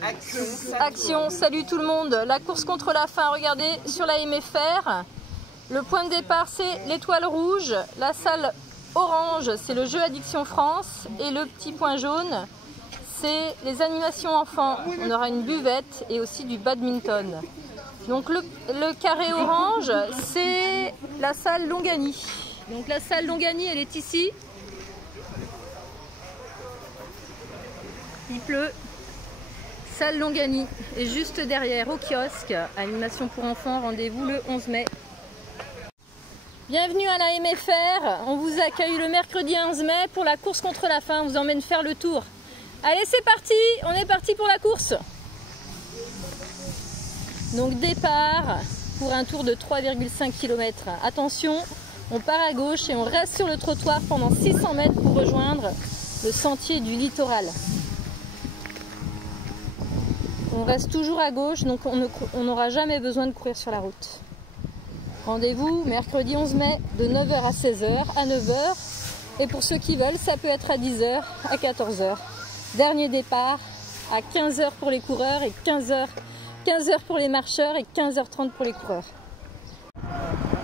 Action, salut tout le monde. La course contre la faim, regardez sur la MFR. Le point de départ, c'est l'étoile rouge. La salle orange, c'est le jeu Addiction France. Et le petit point jaune, c'est les animations enfants. On aura une buvette et aussi du badminton. Donc le carré orange, c'est la salle Longany. Donc la salle Longany, elle est ici. Il pleut. Salle Longany est juste derrière au kiosque. Animation pour enfants, rendez-vous le 11 mai. Bienvenue à la MFR. On vous accueille le mercredi 11 mai pour la course contre la faim. On vous emmène faire le tour. Allez, c'est parti. On est parti pour la course. Donc départ pour un tour de 3,5 km. Attention, on part à gauche et on reste sur le trottoir pendant 600 mètres pour rejoindre le sentier du littoral. On reste toujours à gauche, donc on n'aura jamais besoin de courir sur la route. Rendez-vous mercredi 11 mai de 9h à 16h, à 9h. Et pour ceux qui veulent, ça peut être à 10h, à 14h. Dernier départ à 15h pour les coureurs et 15h pour les marcheurs et 15h30 pour les coureurs.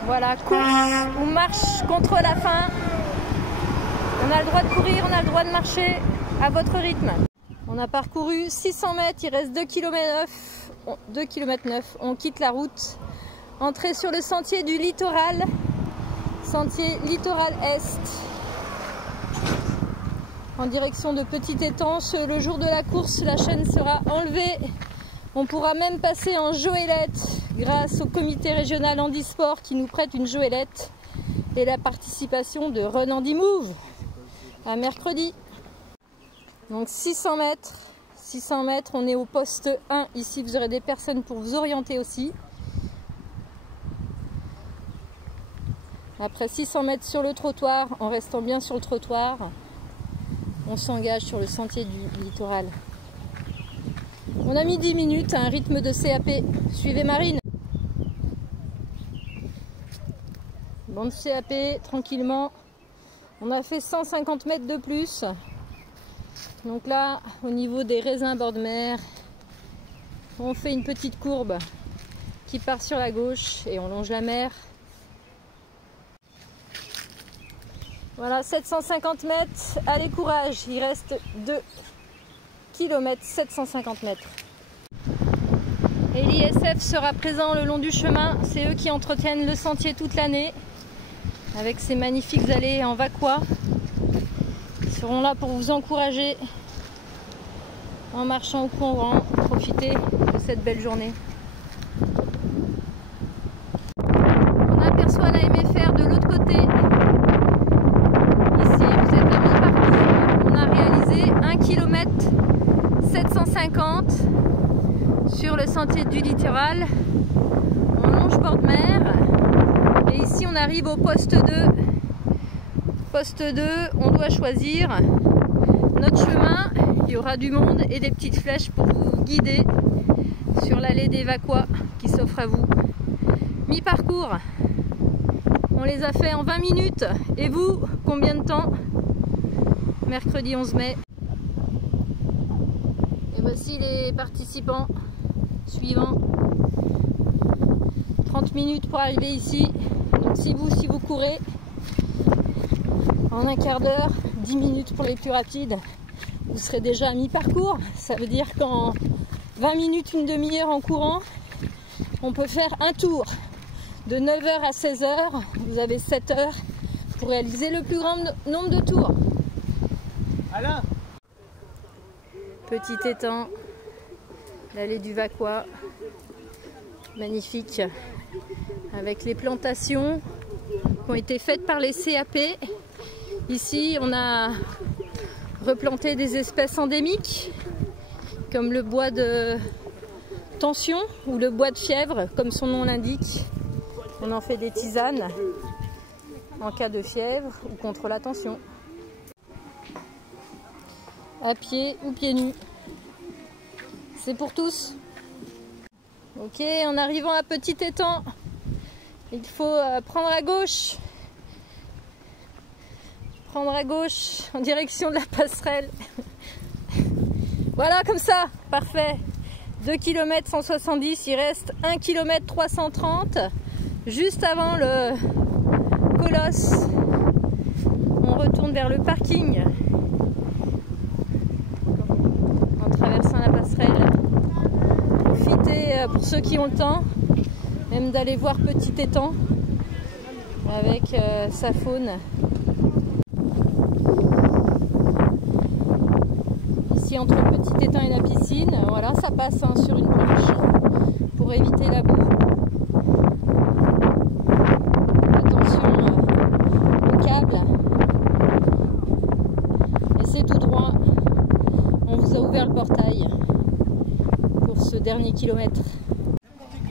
Voilà, course ou marche contre la faim. On a le droit de courir, on a le droit de marcher à votre rythme. On a parcouru 600 mètres, il reste 2,9 km. On quitte la route. Entrée sur le sentier du littoral, sentier littoral Est, en direction de Petit Étang. Le jour de la course, la chaîne sera enlevée. On pourra même passer en joëlette grâce au comité régional handisport qui nous prête une joëlette et la participation de Run Handy Move à mercredi. Donc 600 mètres, on est au poste 1. Ici, vous aurez des personnes pour vous orienter aussi. Après 600 mètres sur le trottoir, en restant bien sur le trottoir, on s'engage sur le sentier du littoral. On a mis 10 minutes à un rythme de CAP. Suivez Marine. Bande CAP, tranquillement. On a fait 150 mètres de plus. Donc là, au niveau des raisins bord de mer, on fait une petite courbe qui part sur la gauche et on longe la mer. Voilà, 750 mètres, allez courage, il reste 2 km 750 mètres. Et l'ISF sera présent le long du chemin, c'est eux qui entretiennent le sentier toute l'année, avec ces magnifiques allées en Vacquois. Ils seront là pour vous encourager en marchant au courant, profitez de cette belle journée. On aperçoit la MFR de l'autre côté. Ici, vous êtes à mi-parcours. On a réalisé 1 km 750 sur le sentier du littoral. On longe bord de mer. Et ici, on arrive au poste 2. Poste 2, on doit choisir notre chemin. Il y aura du monde et des petites flèches pour vous guider sur l'allée des Vacquois qui s'offre à vous. Mi-parcours, on les a fait en 20 minutes. Et vous, combien de temps? Mercredi 11 mai. Et voici les participants suivants. 30 minutes pour arriver ici. Donc si vous courez en un quart d'heure, 10 minutes pour les plus rapides, vous serez déjà à mi-parcours. Ça veut dire qu'en 20 minutes, une demi-heure en courant, on peut faire un tour. De 9h à 16h, vous avez 7 heures pour réaliser le plus grand nombre de tours. Alain. Petit étang, l'allée du Vacquois, magnifique, avec les plantations qui ont été faites par les CAP. Ici, on a replanter des espèces endémiques comme le bois de tension ou le bois de fièvre comme son nom l'indique. On en fait des tisanes en cas de fièvre ou contre la tension. À pied ou pieds nus. C'est pour tous. Ok, en arrivant à Petit Étang, il faut prendre à gauche. Prendre à gauche en direction de la passerelle. Voilà, comme ça, parfait. 2 km 170, il reste 1 km 330. Juste avant le colosse, on retourne vers le parking en traversant la passerelle. Profitez, pour ceux qui ont le temps, même d'aller voir Petit Étang avec sa faune. Ici, entre Petit Étang et la piscine, voilà, ça passe hein, sur une planche pour éviter la boue. Attention au câble. Et c'est tout droit. On vous a ouvert le portail pour ce dernier kilomètre.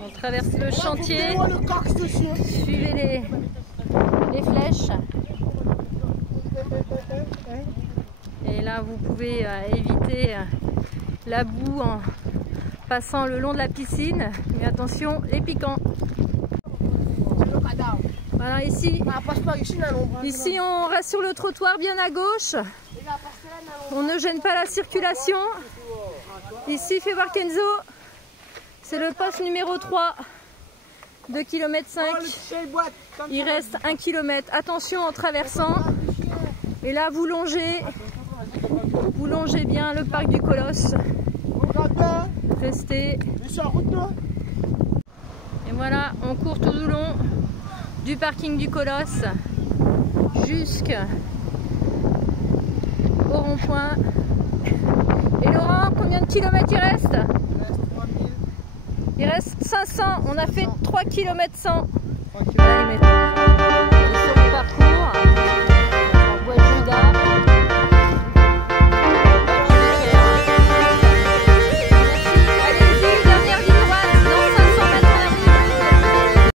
On traverse le chantier. Suivez les flèches. Et là, vous pouvez éviter la boue en passant le long de la piscine. Mais attention, les piquants. Voilà, ici, on reste sur le trottoir bien à gauche. On ne gêne pas la circulation. Ici, fait voir Kenzo. C'est le poste numéro 3. 2 km 5. Il reste 1 km. Attention en traversant. Et là, vous longez bien le parc du Colosse. Restez. Et voilà, on court tout le long du parking du Colosse jusqu'au rond-point. Et Laurent, combien de kilomètres il reste? Il reste 500. On a fait 3 km 100.